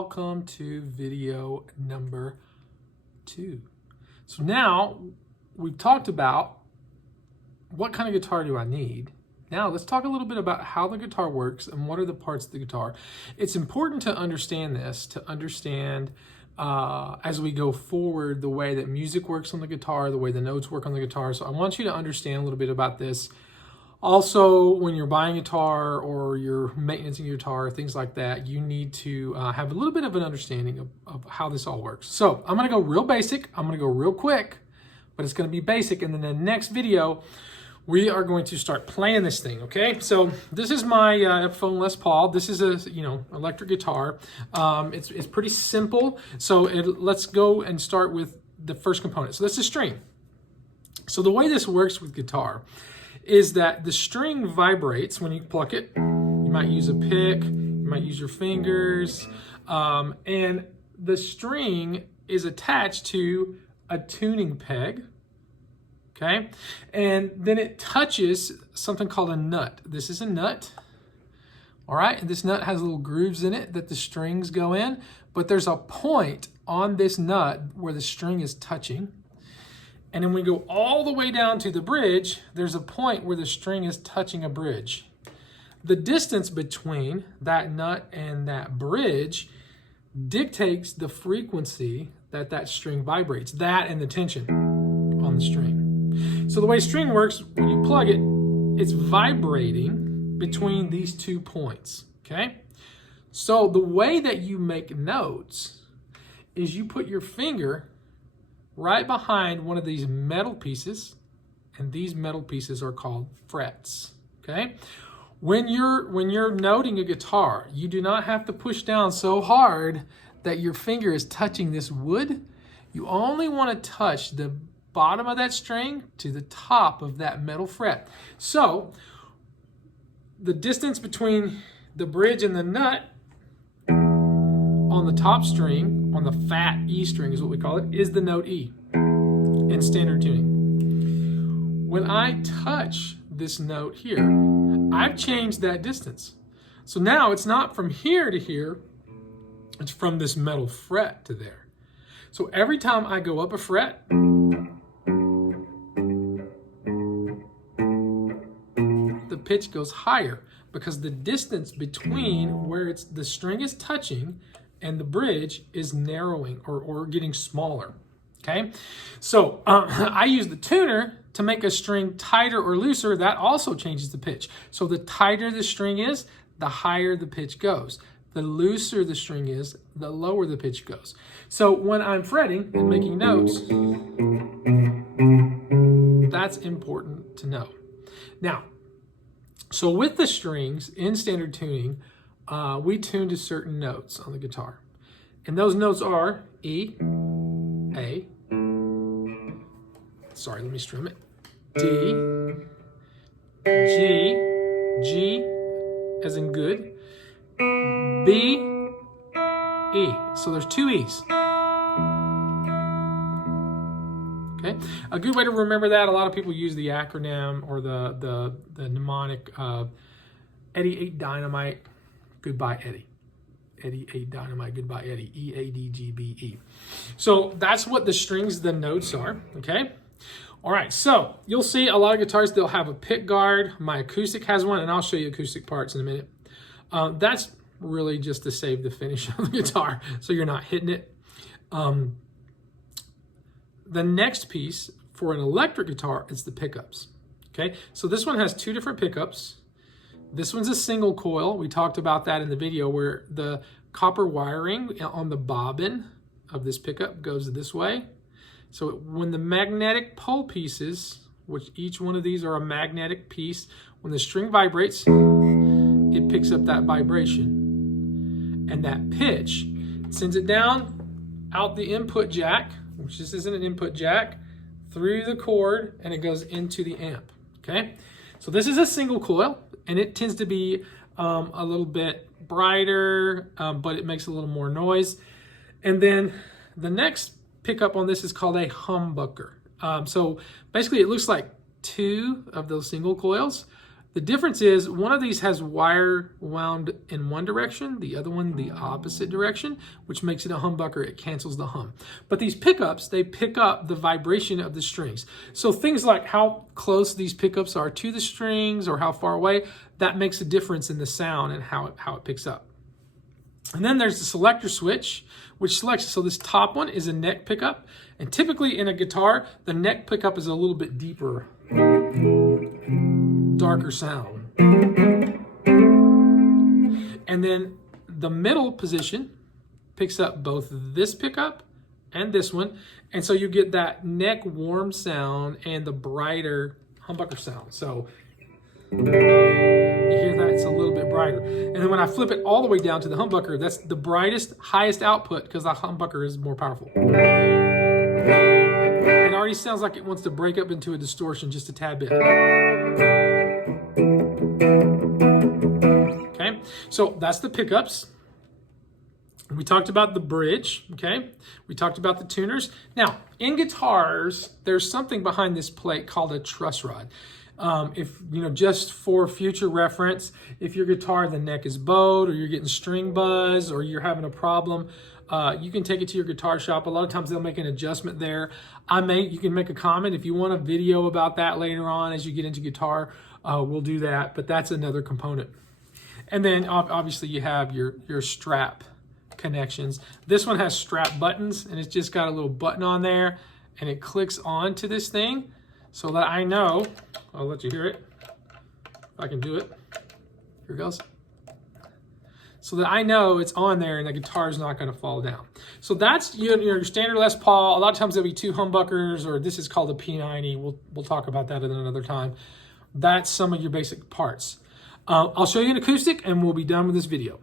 welcome to video number 2. So now we've talked about what kind of guitar do I need. Now let's talk a little bit about how the guitar works and what are the parts of the guitar. It's important to understand this, to understand as we go forward the way that music works on the guitar, the way the notes work on the guitar. So I want you to understand a little bit about this. Also, when you're buying a guitar or you're maintaining your guitar, things like that, you need to have a little bit of an understanding of how this all works. So I'm going to go real basic. I'm going to go real quick, but it's going to be basic. And then the next video, we are going to start playing this thing, okay? So this is my Epiphone Les Paul. This is a electric guitar. It's pretty simple. So let's go and start with the first component. So this is string. So the way this works with guitar is that the string vibrates when you pluck it. You might use a pick, you might use your fingers, and the string is attached to a tuning peg, okay? And then it touches something called a nut. This is a nut, all right? And this nut has little grooves in it that the strings go in, but there's a point on this nut where the string is touching. And then we go all the way down to the bridge, there's a point where the string is touching a bridge. The distance between that nut and that bridge dictates the frequency that that string vibrates, that and the tension on the string. So the way string works, when you plug it, it's vibrating between these 2 points, okay? So the way that you make notes is you put your finger right behind one of these metal pieces, and these metal pieces are called frets, okay? When you're noting a guitar, you do not have to push down so hard that your finger is touching this wood. You only want to touch the bottom of that string to the top of that metal fret. So the distance between the bridge and the nut on the top string, on the fat E string is what we call it, is the note E in standard tuning. When I touch this note here, I've changed that distance. So now it's not from here to here, it's from this metal fret to there. So every time I go up a fret, the pitch goes higher because the distance between where the string is touching and the bridge is narrowing or getting smaller, okay? So I use the tuner to make a string tighter or looser. That also changes the pitch. So the tighter the string is, the higher the pitch goes. The looser the string is, the lower the pitch goes. So when I'm fretting and making notes, that's important to know. Now, so with the strings in standard tuning, we tune to certain notes on the guitar. And those notes are E, A, sorry, let me strum it, D, G as in good, B, E. So there's 2 E's. Okay, a good way to remember that, a lot of people use the acronym or the mnemonic Eddie ate dynamite, goodbye Eddie. Eddie ate dynamite, goodbye Eddie. E-A-D-G-B-E. So that's what the strings, the notes are, okay? All right, so you'll see a lot of guitars, they'll have a pick guard. My acoustic has one, and I'll show you acoustic parts in a minute. That's really just to save the finish of the guitar, so you're not hitting it. The next piece for an electric guitar is the pickups, okay? So this one has 2 different pickups. This one's a single coil. We talked about that in the video where the copper wiring on the bobbin of this pickup goes this way. So when the magnetic pole pieces, which each one of these are a magnetic piece, when the string vibrates, it picks up that vibration. And that pitch sends it down out the input jack, which this isn't an input jack, through the cord, and it goes into the amp, okay? So this is a single coil, and it tends to be a little bit brighter, but it makes a little more noise. And then the next pickup on this is called a humbucker. So basically it looks like 2 of those single coils, The difference is one of these has wire wound in one direction, the other one the opposite direction, which makes it a humbucker. It cancels the hum. But these pickups, they pick up the vibration of the strings. So things like how close these pickups are to the strings or how far away, that makes a difference in the sound and how it picks up. And then there's the selector switch, which selects. So this top one is a neck pickup. And typically in a guitar, the neck pickup is a little bit deeper, darker sound. And then the middle position picks up both this pickup and this one. And so you get that neck warm sound and the brighter humbucker sound. So you hear that it's a little bit brighter. And then when I flip it all the way down to the humbucker, that's the brightest, highest output because the humbucker is more powerful. It already sounds like it wants to break up into a distortion just a tad bit. Okay, so that's the pickups. We talked about the bridge, okay? We talked about the tuners. Now, in guitars, there's something behind this plate called a truss rod. If, just for future reference, if your guitar, the neck is bowed or you're getting string buzz or you're having a problem, you can take it to your guitar shop. A lot of times they'll make an adjustment there. You can make a comment. If you want a video about that later on as you get into guitar, we'll do that, but that's another component. And then obviously you have your strap connections. This one has strap buttons and it's just got a little button on there and it clicks onto this thing so that I know, I'll let you hear it, if I can do it. Here it goes. So that I know it's on there and the guitar is not going to fall down. So that's your standard Les Paul. A lot of times there'll be two humbuckers, or this is called a P90. We'll talk about that at another time. That's some of your basic parts. I'll show you an acoustic and we'll be done with this video.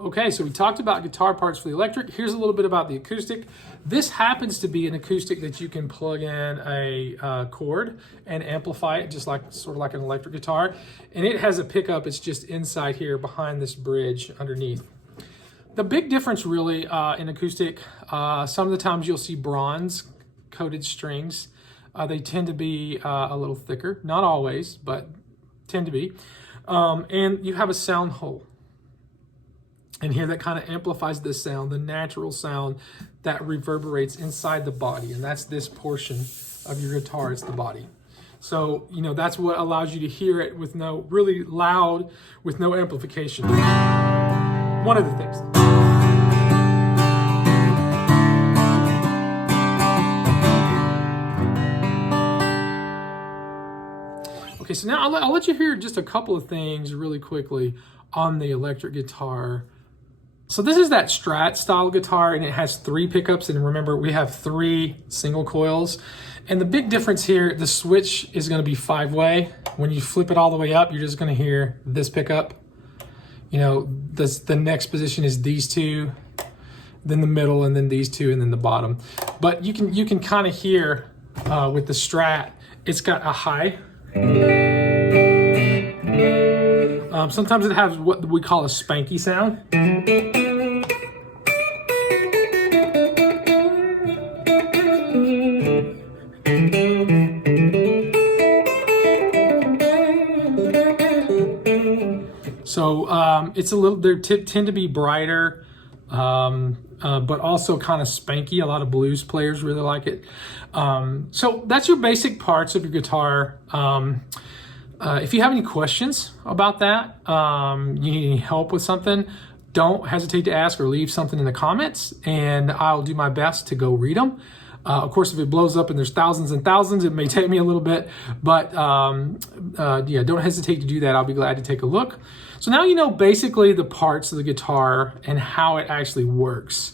Okay, so we talked about guitar parts for the electric. Here's a little bit about the acoustic. This happens to be an acoustic that you can plug in a cord and amplify it, just like sort of like an electric guitar. And it has a pickup. It's just inside here behind this bridge underneath. The big difference really in acoustic, some of the times you'll see bronze coated strings. They tend to be a little thicker, not always, but tend to be. And you have a sound hole. And here that kind of amplifies the sound, the natural sound that reverberates inside the body. And that's this portion of your guitar, it's the body. So, that's what allows you to hear it with really loud, with no amplification. One of the things. Okay, so now I'll let you hear just a couple of things really quickly on the electric guitar. So this is that Strat style guitar and it has 3 pickups, and remember we have 3 single coils. And the big difference here, the switch is going to be 5-way. When you flip it all the way up, you're just going to hear this pickup. The next position is these 2, then the middle, and then these 2, and then the bottom. But you can kind of hear with the Strat, it's got a high. Sometimes it has what we call a spanky sound. So it's a little, they tend to be brighter, but also kind of spanky. A lot of blues players really like it. So that's your basic parts of your guitar. If you have any questions about that, you need any help with something, don't hesitate to ask or leave something in the comments, and I'll do my best to go read them. Of course, if it blows up and there's thousands and thousands, it may take me a little bit, but yeah, don't hesitate to do that. I'll be glad to take a look. So now you know basically the parts of the guitar and how it actually works.